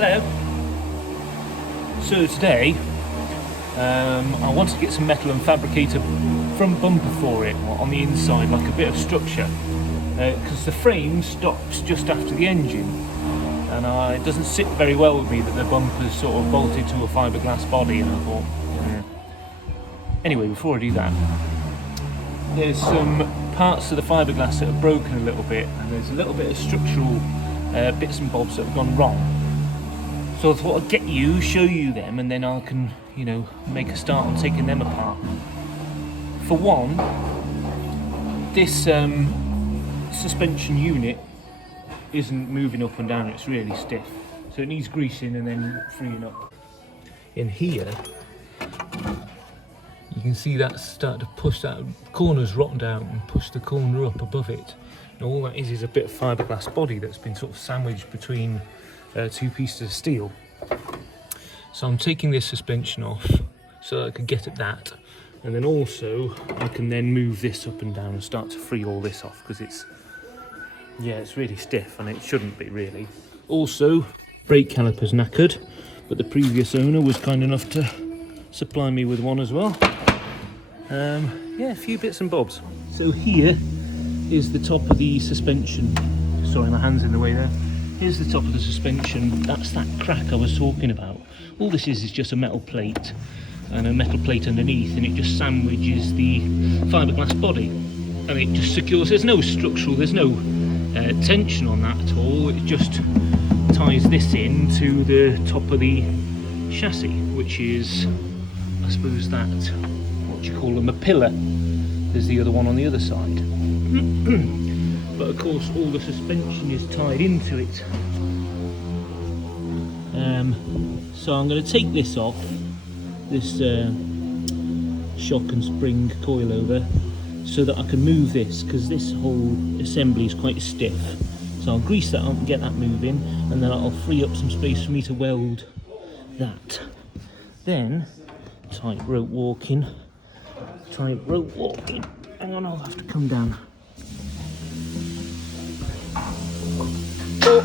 Hello. So today I want to get some metal and fabricate a front bumper for it on the inside, like a bit of structure, because the frame stops just after the engine, and it doesn't sit very well with me that the bumper's sort of bolted to a fiberglass body, and I thought, yeah. Anyway, before I do that, there's some parts of the fiberglass that have broken a little bit, and there's a little bit of structural bits and bobs that have gone wrong. So I thought I'd get you, show you them, and then I can, make a start on taking them apart. For one, this suspension unit isn't moving up and down, it's really stiff. So it needs greasing and then freeing up. In here, you can see that start to push that corner's rotted out and push the corner up above it. And all that is a bit of fiberglass body that's been sort of sandwiched between two pieces of steel. So I'm taking this suspension off so that I can get at that, and then also I can then move this up and down and start to free all this off, because it's really stiff and it shouldn't be really. Also, brake caliper's knackered, but the previous owner was kind enough to supply me with one as well. A few bits and bobs. So here is the top of the suspension. Sorry, my hand's in the way there. Here's the top of the suspension. That's that crack I was talking about. All this is just a metal plate and a metal plate underneath, and it just sandwiches the fiberglass body, and it just secures. There's no structural, there's no tension on that at all. It just ties this in to the top of the chassis, which is, I suppose, that, what do you call them, a pillar. There's the other one on the other side. But of course all the suspension is tied into it. So I'm going to take this off, this shock and spring coilover, so that I can move this, because this whole assembly is quite stiff. So I'll grease that up and get that moving, and then I'll free up some space for me to weld that. Then, tightrope walking. Hang on, I'll have to come down. Oh,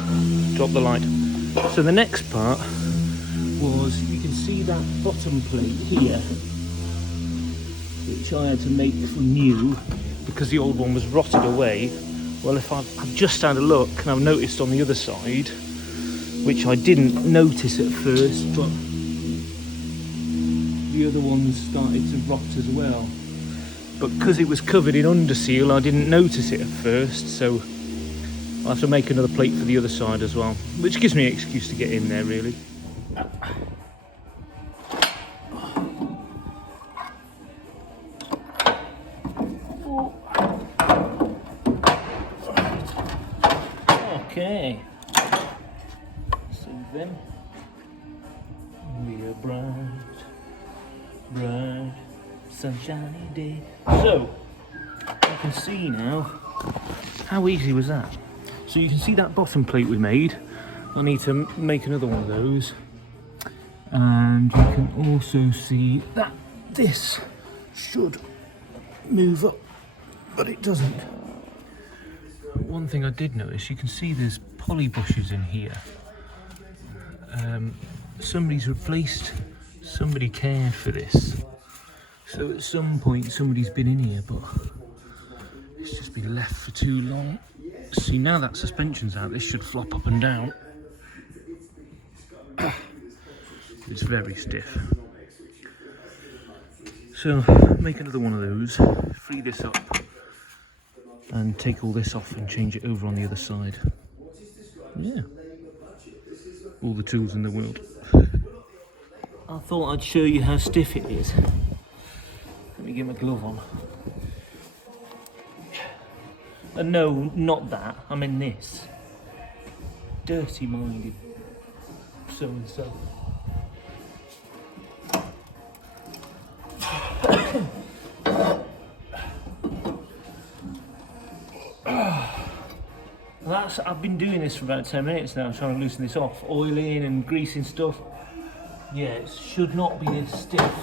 drop the light. So the next part was, you can see that bottom plate here, which I had to make from new because the old one was rotted away. Well, if I've just had a look, and I've noticed on the other side, which I didn't notice at first, but the other ones started to rot as well. But because it was covered in underseal, I didn't notice it at first, so I'll have to make another plate for the other side as well, which gives me an excuse to get in there, really. Okay. So then, we are bright, sunshiny day. So, you can see now, how easy was that? So you can see that bottom plate we made. I need to make another one of those. And you can also see that this should move up, but it doesn't. One thing I did notice, you can see there's poly bushes in here. Somebody's cared for this. So at some point somebody's been in here, but it's just been left for too long. See, now that suspension's out, this should flop up and down. It's very stiff. So, make another one of those, free this up, and take all this off and change it over on the other side. Yeah. All the tools in the world. I thought I'd show you how stiff it is. Let me get my glove on. And no, not that, I mean this. Dirty-minded so-and-so. I've been doing this for about 10 minutes now, trying to loosen this off. Oiling and greasing stuff. Yeah, it should not be this stiff.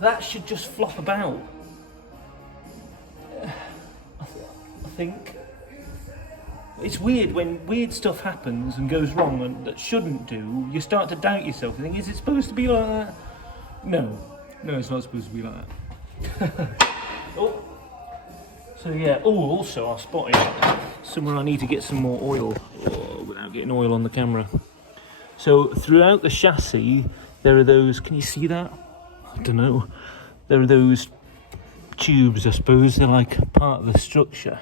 That should just flop about. think. It's weird when weird stuff happens and goes wrong and that shouldn't do, you start to doubt yourself. You think, is it supposed to be like that? No, it's not supposed to be like that. Oh. So yeah, also I spotted somewhere I need to get some more oil without getting oil on the camera. So throughout the chassis there are those, can you see that? I don't know. There are those tubes, I suppose, they're like part of the structure.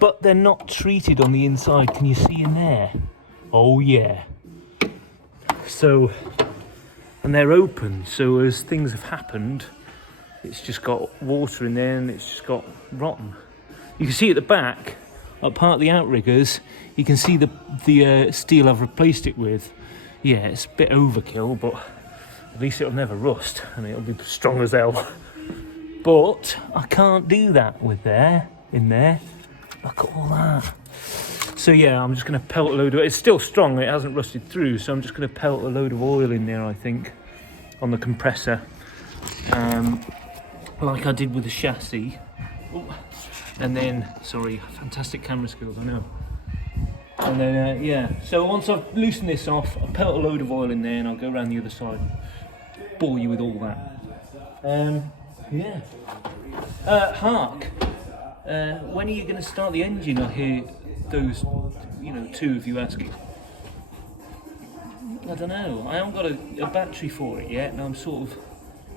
But they're not treated on the inside. Can you see in there? Oh yeah. So, and they're open, so as things have happened, it's just got water in there and it's just got rotten. You can see at the back, at part of the outriggers, you can see the steel I've replaced it with. Yeah, it's a bit overkill, but at least it'll never rust and it'll be strong as hell. But I can't do that with in there. Look at all that. So yeah, I'm just going to pelt a load of it. It's still strong, it hasn't rusted through, so I'm just going to pelt a load of oil in there, I think, on the compressor. Like I did with the chassis. Ooh. And then, sorry, fantastic camera skills, I know. And then, yeah, so once I've loosened this off, I'll pelt a load of oil in there and I'll go around the other side and bore you with all that. Yeah. Hark. When are you going to start the engine? I hear those, two of you asking. I don't know. I haven't got a battery for it yet, and I'm sort of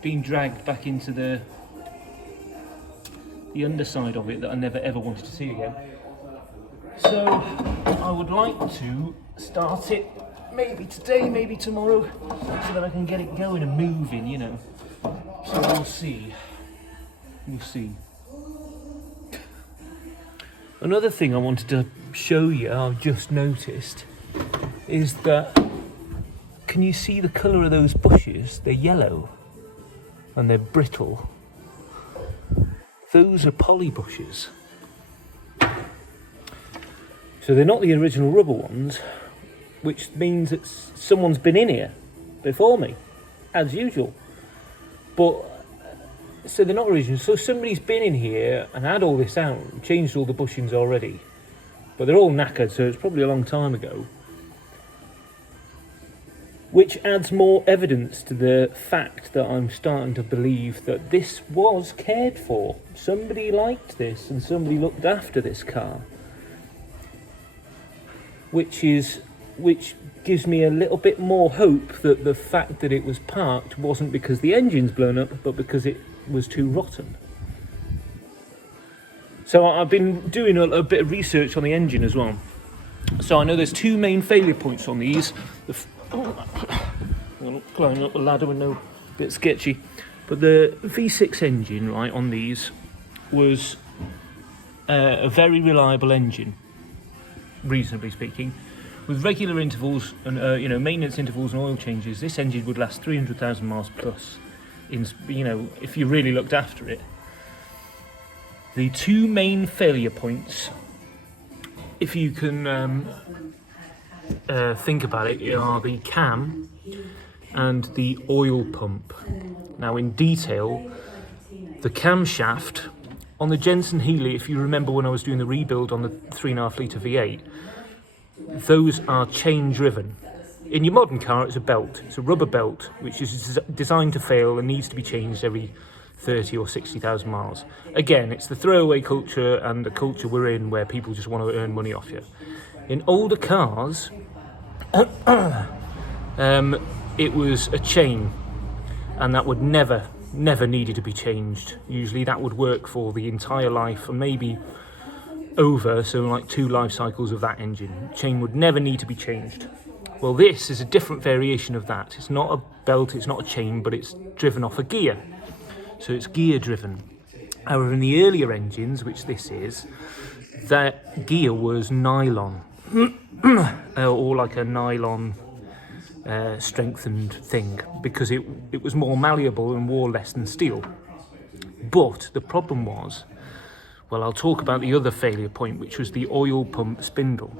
being dragged back into the underside of it that I never ever wanted to see again. So I would like to start it maybe today, maybe tomorrow, so that I can get it going and moving, So we'll see. We'll see. Another thing I wanted to show you, I've just noticed, is that, can you see the colour of those bushes? They're yellow and they're brittle. Those are poly bushes. So they're not the original rubber ones, which means that someone's been in here before me, as usual. But so they're not original. So somebody's been in here and had all this out, and changed all the bushings already. But they're all knackered, so it's probably a long time ago. Which adds more evidence to the fact that I'm starting to believe that this was cared for. Somebody liked this and somebody looked after this car. Which gives me a little bit more hope that the fact that it was parked wasn't because the engine's blown up, but because it was too rotten. So I've been doing a bit of research on the engine as well. So I know there's two main failure points on these. I'm climbing up the ladder with no bit sketchy. But the V6 engine, right, on these was a very reliable engine, reasonably speaking. With regular intervals and maintenance intervals and oil changes, this engine would last 300,000 miles plus. If you really looked after it. The two main failure points, if you can think about it, are the cam and the oil pump. Now, in detail, the camshaft on the Jensen Healy, if you remember when I was doing the rebuild on the 3.5 litre V8, those are chain driven. In your modern car, it's a belt. It's a rubber belt, which is designed to fail and needs to be changed every 30 or 60,000 miles. Again, it's the throwaway culture and the culture we're in where people just want to earn money off you. In older cars, it was a chain, and that would never needed to be changed. Usually that would work for the entire life, and maybe over, so like 2 life cycles of that engine. Chain would never need to be changed. Well, this is a different variation of that. It's not a belt, it's not a chain, but it's driven off a gear. So it's gear driven. However, in the earlier engines, which this is, that gear was nylon, or like a nylon strengthened thing, because it was more malleable and wore less than steel. But the problem was, well, I'll talk about the other failure point, which was the oil pump spindle.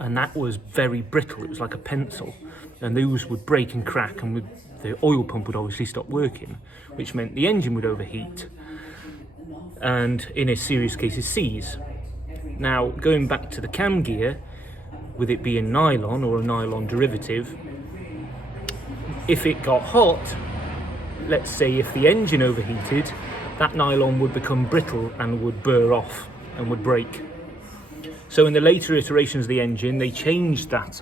And that was very brittle. It was like a pencil, and those would break and crack, and the oil pump would obviously stop working, which meant the engine would overheat. and in a serious cases seas. Now, going back to the cam gear, with it being nylon or a nylon derivative, if it got hot, let's say if the engine overheated, that nylon would become brittle and would burr off and would break. So in the later iterations of the engine, they changed that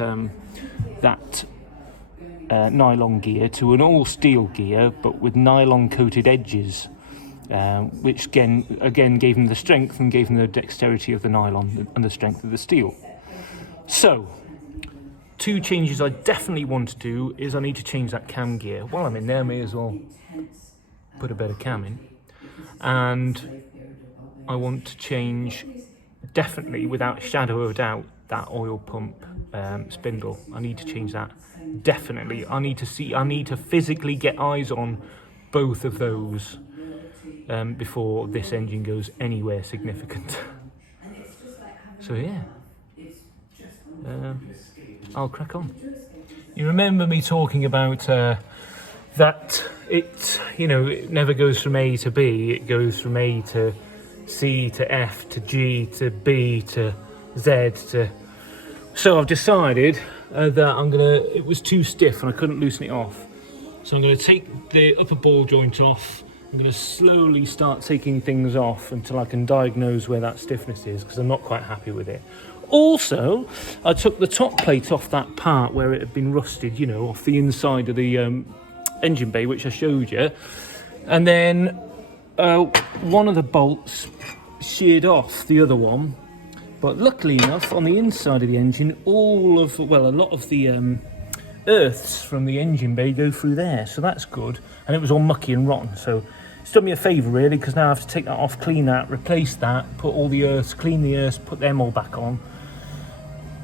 nylon gear to an all steel gear, but with nylon coated edges, which again gave them the strength and gave them the dexterity of the nylon and the strength of the steel. So, two changes I definitely want to do is I need to change that cam gear. While I'm in there, I may as well put a better cam in. And I want to change, definitely, without a shadow of a doubt, that oil pump spindle. I need to change that. Definitely. I need to physically get eyes on both of those before this engine goes anywhere significant. So yeah. I'll crack on. You remember me talking about that it never goes from A to B, it goes from A to C to F to G to B to Z to... So I've decided that it was too stiff and I couldn't loosen it off. So I'm going to take the upper ball joint off. I'm going to slowly start taking things off until I can diagnose where that stiffness is, because I'm not quite happy with it. Also, I took the top plate off that part where it had been rusted, off the inside of the engine bay, which I showed you. And then one of the bolts sheared off the other one. But luckily enough, on the inside of the engine, a lot of the earths from the engine bay go through there. So that's good. And it was all mucky and rotten. So it's done me a favour, really, because now I have to take that off, clean that, replace that, put all the earths, clean the earths, put them all back on.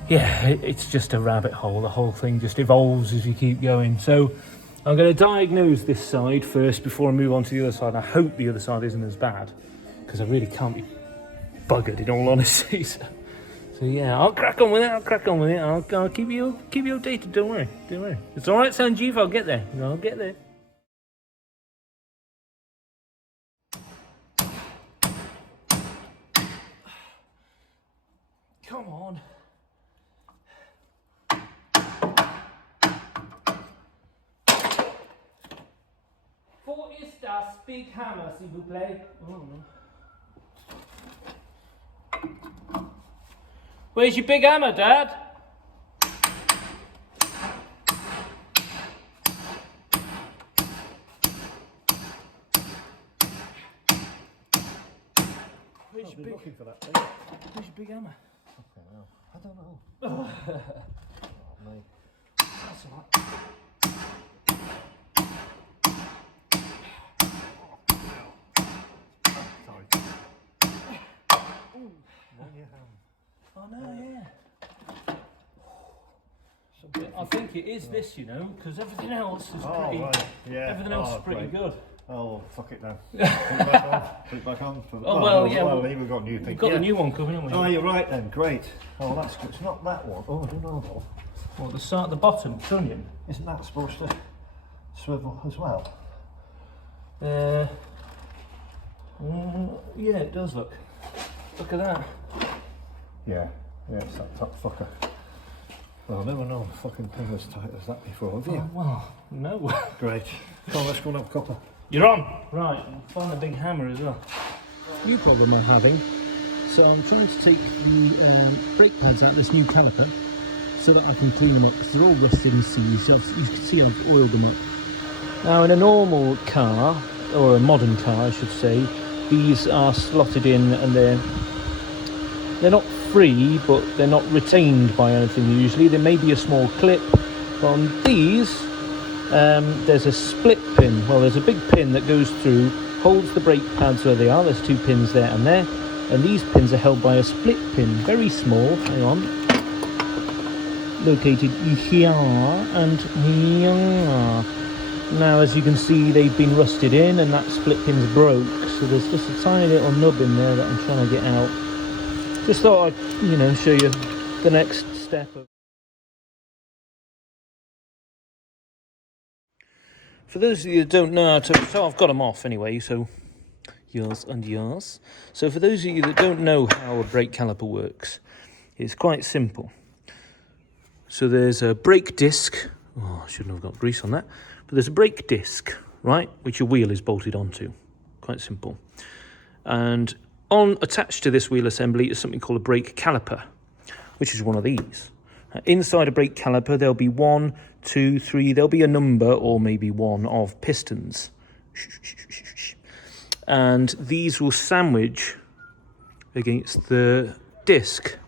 Yeah, it's just a rabbit hole. The whole thing just evolves as you keep going. So I'm going to diagnose this side first before I move on to the other side. I hope the other side isn't as bad, because I really can't be buggered, in all honesty. So yeah, I'll crack on with it. I'll keep you updated. Don't worry. It's all right, Sanjeev. I'll get there. Come on. For estas big hammer, s'il vous plaît. Where's your big hammer, Dad? Where's your looking for that thing? Where's your big hammer? Okay, well, I don't know. Oh, mate. That's all right. Oh no, yeah. I think it is this, because everything else is pretty. Right. Yeah. Everything else is pretty good. Oh, fuck it now. Put it back on. We've got a new thing. We've got the new one coming, haven't we? Oh, you're right then. Great. Oh, that's good. It's not that one. Oh, I don't know. What, the start at the bottom, trunnion? Isn't that supposed to swivel as well? Yeah, it does. Look at that. Yeah, it's that top fucker. Well, I've never known a fucking thing as tight as that before, have you? Oh, well, no. Great. Come on, let's go and have a cuppa. You're on! Right, find a big hammer as well. New problem I'm having. So I'm trying to take the brake pads out of this new caliper so that I can clean them up, because they're all rusted and seized. You can see I've oiled them up. Now, in a normal car, or a modern car I should say, these are slotted in and they're not free, but they're not retained by anything usually. There may be a small clip. But on these, there's a split pin. Well, there's a big pin that goes through, holds the brake pads where they are. There's two pins there and there. And these pins are held by a split pin, very small, hang on, located here and here. Now, as you can see, they've been rusted in and that split pin's broke. So there's just a tiny little nub in there that I'm trying to get out. Just thought I'd, show you the next step. For those of you that don't know, so I've got them off anyway, so yours and yours. So for those of you that don't know how a brake caliper works, it's quite simple. So there's a brake disc. Oh, I shouldn't have got grease on that. But there's a brake disc, right, which your wheel is bolted onto. Quite simple. And attached to this wheel assembly is something called a brake caliper, which is one of these. Inside a brake caliper, there'll be 1, 2, 3, there'll be a number or maybe one of pistons. And these will sandwich against the disc.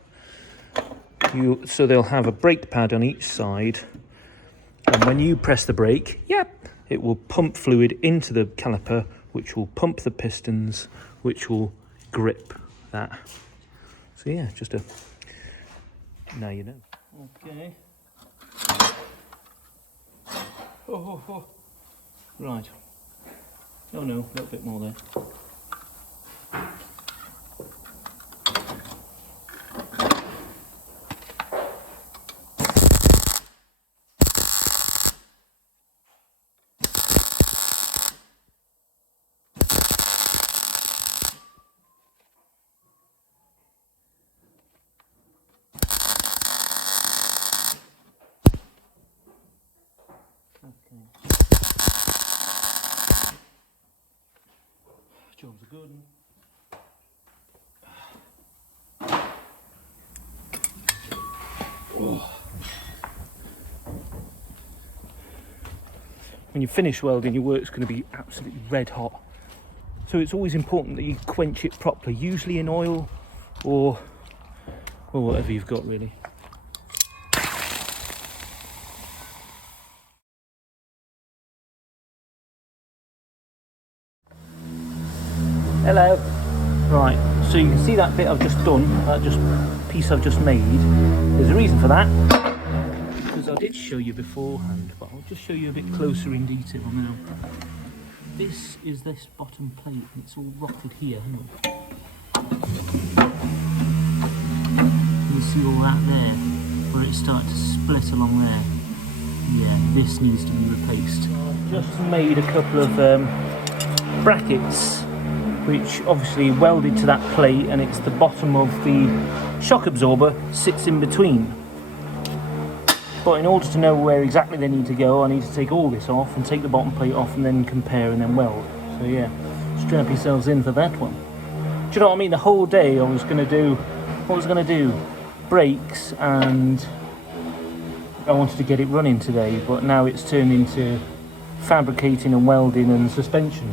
So they'll have a brake pad on each side. And when you press the brake, it will pump fluid into the caliper, which will pump the pistons, which will grip that. So yeah, just a... now you know. Okay. Oh. Right. Oh no, a little bit more there. Okay. Jobs are good. Oh. When you finish welding, your work's going to be absolutely red hot. So it's always important that you quench it properly, usually in oil or whatever you've got really. Hello. Right, so you can see that bit I've just done, piece I've just made. There's a reason for that, because I did show you beforehand, but I'll just show you a bit closer in detail now. This is this bottom plate, and it's all rotted here, isn't it? You see all that there, where it started to split along there. Yeah, this needs to be replaced. I've just made a couple of brackets, which obviously welded to that plate, and it's the bottom of the shock absorber sits in between. But in order to know where exactly they need to go, I need to take all this off and take the bottom plate off and then compare and then weld. So yeah, strap yourselves in for that one. Do you know what I mean? The whole day I was going to do brakes, and I wanted to get it running today, but now it's turned into fabricating and welding and suspension.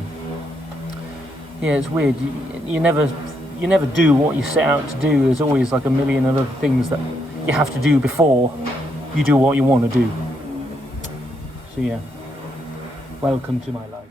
Yeah, it's weird. You never do what you set out to do. There's always like a million other things that you have to do before you do what you want to do. So yeah, welcome to my life.